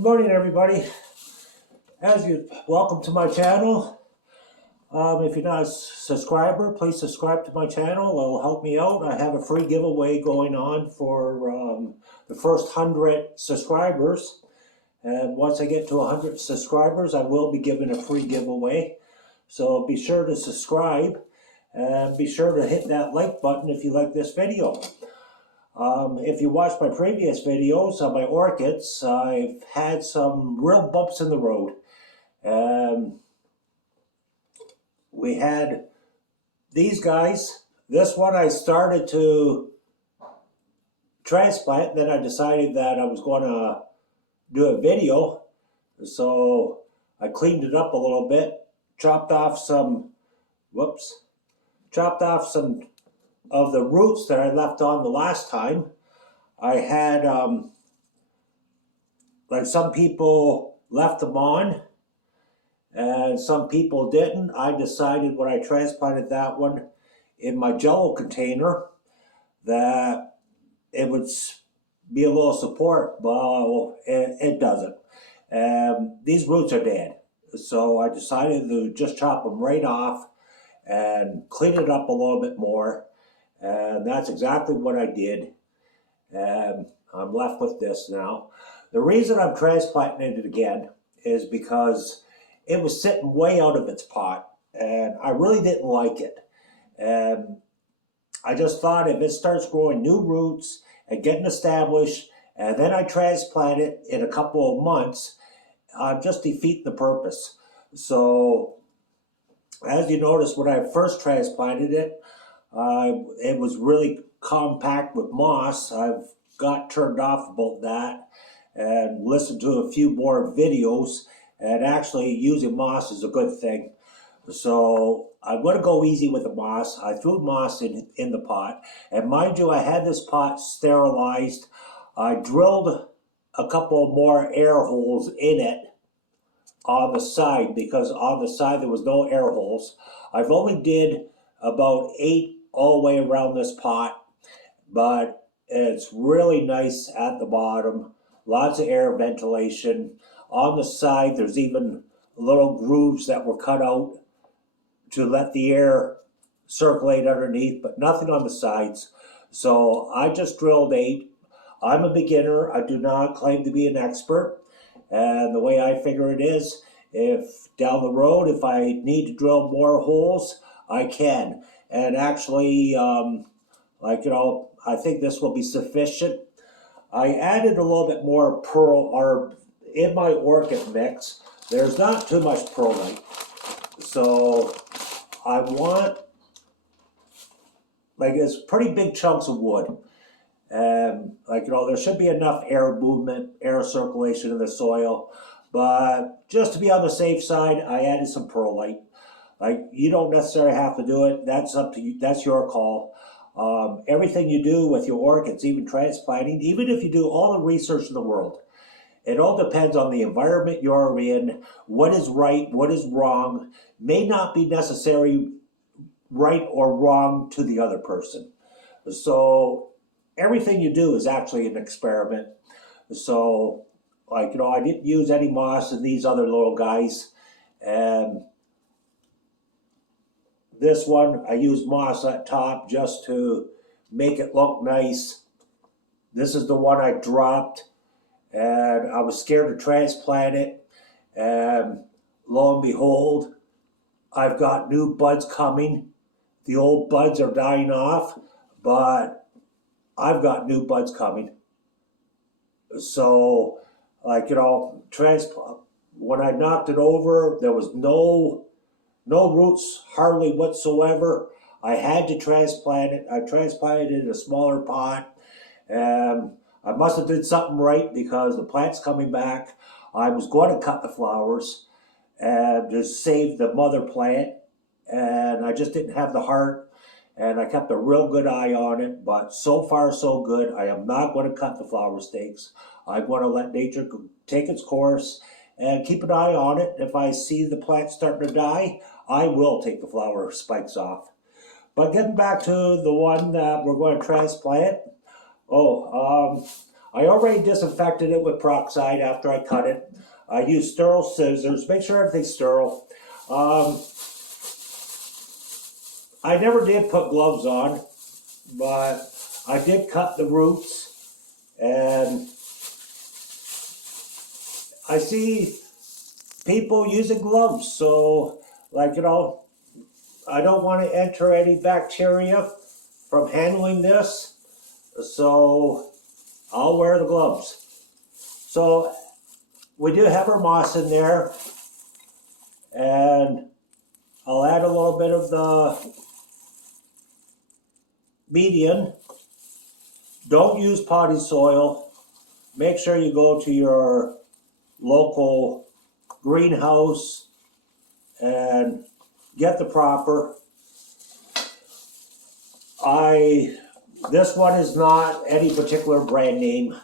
Good morning, everybody. Welcome to my channel. If you're not a subscriber, please subscribe to my channel. It'll help me out. I have a free giveaway going on for the first 100 subscribers. And once I get to 100 subscribers, I will be giving a free giveaway. So be sure to subscribe and be sure to hit that like button if you like this video. If you watched my previous videos on my orchids, I've had some real bumps in the road. We had these guys. This one I started to transplant, then I decided that I was going to do a video. So I cleaned it up a little bit, chopped off some of the roots that I left on the last time. I had, like some people left them on and some people didn't. I decided when I transplanted that one in my Jello container that it would be a little support. Well, it doesn't. These roots are dead. So I decided to just chop them right off and clean it up a little bit more. And that's exactly what I did. And I'm left with this now. The reason I'm transplanting it again is because it was sitting way out of its pot and I really didn't like it. And I just thought if it starts growing new roots and getting established and then I transplant it in a couple of months, I'm just defeating the purpose. So as you notice, when I first transplanted it, it was really compact with moss. I've got turned off about that and listened to a few more videos, and actually using moss is a good thing. So I'm going to go easy with the moss. I threw moss in the pot, and mind you, I had this pot sterilized. I drilled a couple more air holes in it on the side because on the side there was no air holes. I've only did about 8 all the way around this pot, but it's really nice at the bottom. Lots of air ventilation. On the side there's even little grooves that were cut out to let the air circulate underneath, but nothing on the sides. So I just drilled 8. I'm a beginner. I do not claim to be an expert. And the way I figure it is, if down the road, if I need to drill more holes, I can. And actually, I think this will be sufficient. I added a little bit more pearl, or in my orchid mix, there's not too much perlite. So I want, it's pretty big chunks of wood. There should be enough air movement, air circulation in the soil. But just to be on the safe side, I added some perlite. You don't necessarily have to do it. That's up to you. That's your call. Everything you do with your orchids, even transplanting, even if you do all the research in the world, it all depends on the environment you're in. What is right, what is wrong, may not be necessarily right or wrong to the other person. So everything you do is actually an experiment. So, I didn't use any moss in these other little guys. And this one, I used moss at top just to make it look nice. This is the one I dropped, and I was scared to transplant it. And lo and behold, I've got new buds coming. The old buds are dying off, but I've got new buds coming. So, transplant. When I knocked it over, there was no roots hardly whatsoever. I had to transplant it. I transplanted it in a smaller pot. I must have did something right because the plant's coming back. I was going to cut the flowers and just save the mother plant, and I just didn't have the heart. And I kept a real good eye on it, but so far so good. I am not going to cut the flower stakes. I'm going to let nature take its course and keep an eye on it. If I see the plant starting to die, I will take the flower spikes off. But getting back to the one that we're going to transplant, I already disinfected it with peroxide after I cut it. I used sterile scissors. Make sure everything's sterile. I never did put gloves on, but I did cut the roots, and I see people using gloves, so like, you know, I don't want to enter any bacteria from handling this, so I'll wear the gloves. So we do have our moss in there, and I'll add a little bit of the median. Don't use potting soil. Make sure you go to your local greenhouse and get the proper. This one is not any particular brand name.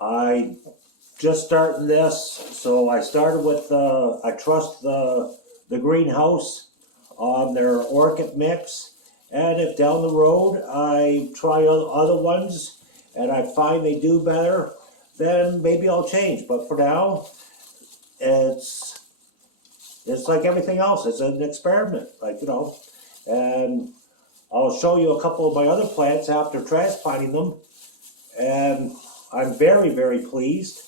I just starting this, so I started with I trust the greenhouse on their orchid mix, and if down the road I try other ones and I find they do better, then maybe I'll change. But for now, it's like everything else. It's an experiment, like, you know. And I'll show you a couple of my other plants after transplanting them, and I'm very, very pleased.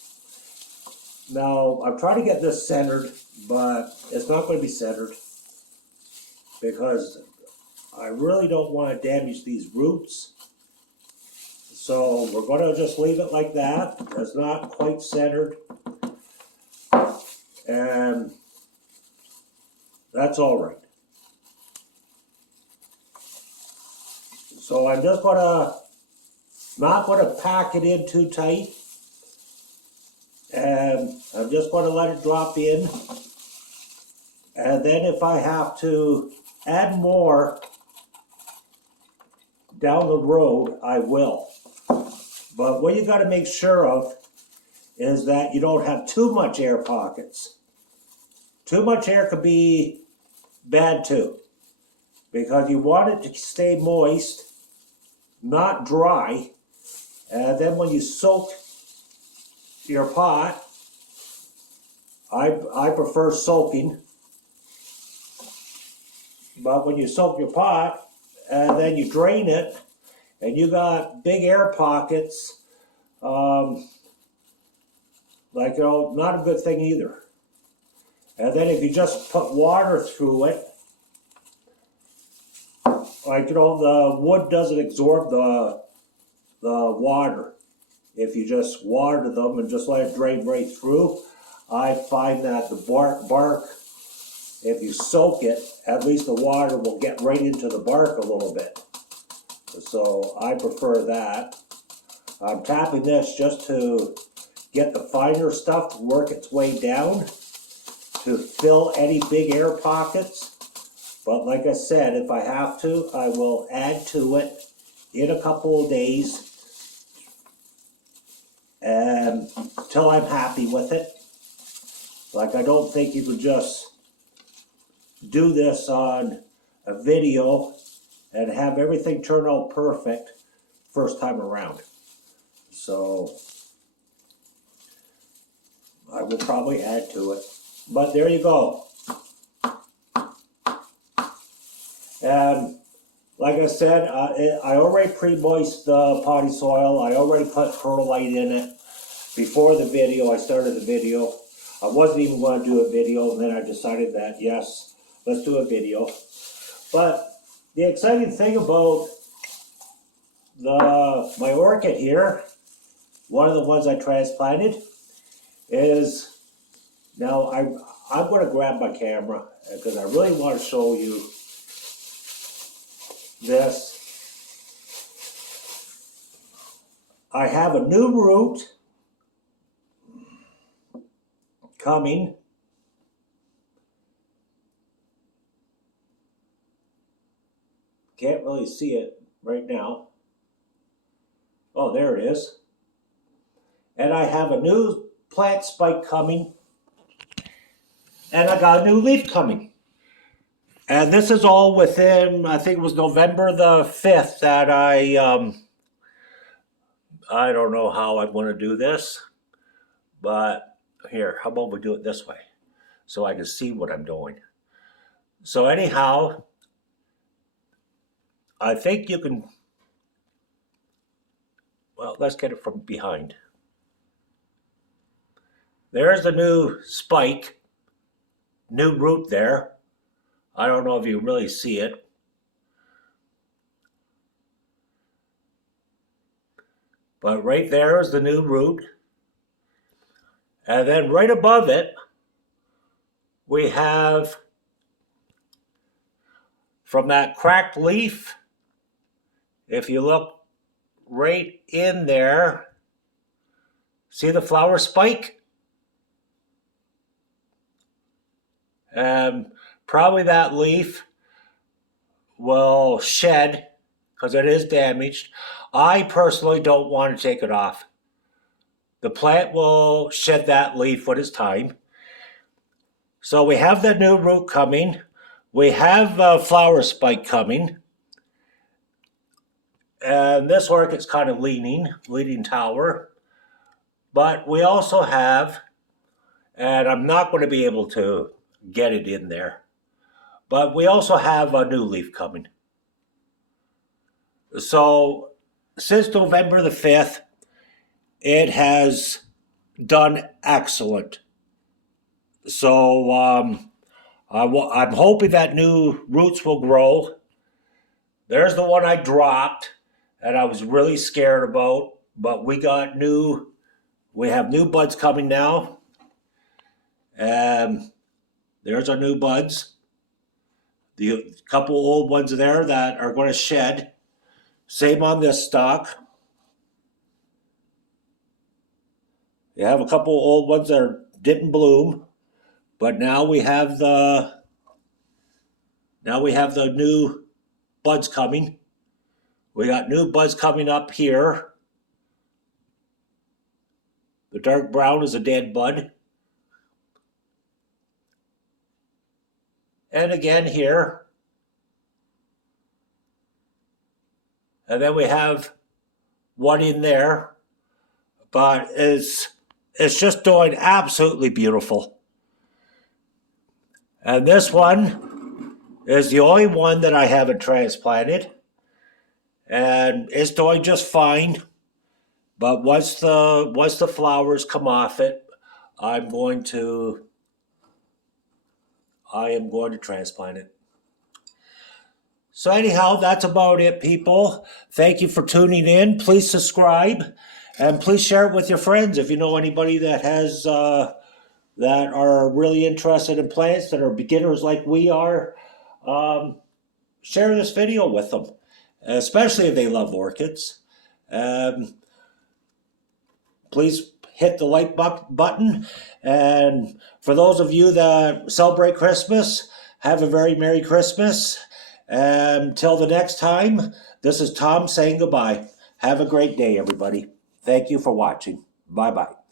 Now, I'm trying to get this centered, but it's not going to be centered because I really don't want to damage these roots. So we're going to just leave it like that. It's not quite centered, and that's all right. So I'm just not going to pack it in too tight, and I'm just going to let it drop in, and then if I have to add more down the road, I will. But what you got to make sure of is that you don't have too much air pockets. Too much air could be bad too, because you want it to stay moist, not dry. And then when you soak your pot, I prefer soaking, but when you soak your pot and then you drain it and you got big air pockets, like, you know, not a good thing either. And then if you just put water through it, like, you know, the wood doesn't absorb the water. If you just water them and just let it drain right through, I find that the bark, if you soak it, at least the water will get right into the bark a little bit. So I prefer that. I'm tapping this just to get the finer stuff to work its way down to fill any big air pockets. But like I said, if I have to, I will add to it in a couple of days and until I'm happy with it. Like, I don't think you could just do this on a video and have everything turn out perfect first time around. So I will probably add to it. But there you go. And like I said, I already pre-moistened the potting soil. I already put perlite in it before the video. I started the video. I wasn't even going to do a video, and then I decided that, yes, let's do a video. But the exciting thing about my orchid here, one of the ones I transplanted, is now I'm going to grab my camera because I really want to show you this. I have a new root coming. Can't really see it right now. Oh, there it is. And I have a new plant spike coming. And I got a new leaf coming. And this is all within, I think it was November the 5th that I I don't know how I'm going to do this, but here, how about we do it this way so I can see what I'm doing. So anyhow, I think you can, well, let's get it from behind. There's the new spike, new root there. I don't know if you really see it. But right there is the new root. And then right above it, we have, from that cracked leaf, if you look right in there, see the flower spike? And probably that leaf will shed because it is damaged. I personally don't want to take it off. The plant will shed that leaf when it's time. So we have the new root coming. We have a flower spike coming. And this orchid's kind of leaning tower. But we also have, and I'm not going to be able to get it in there, but we also have a new leaf coming. So since November the 5th, it has done excellent. So I'm hoping that new roots will grow. There's the one I dropped and I was really scared about, but we have new buds coming now. There's our new buds. The couple old ones there that are going to shed. Same on this stalk. You have a couple old ones that didn't bloom, but now we have the new buds coming. We got new buds coming up here. The dark brown is a dead bud. And again here. And then we have one in there. But it's just doing absolutely beautiful. And this one is the only one that I haven't transplanted. And it's doing just fine. But once the flowers come off it, I am going to transplant it. So anyhow, that's about it, people. Thank you for tuning in. Please subscribe and please share it with your friends if you know anybody that has that are really interested in plants, that are beginners like we are. Share this video with them, especially if they love orchids. Please hit the like button. And for those of you that celebrate Christmas, have a very Merry Christmas. Until the next time, this is Tom saying goodbye. Have a great day, everybody. Thank you for watching. Bye-bye.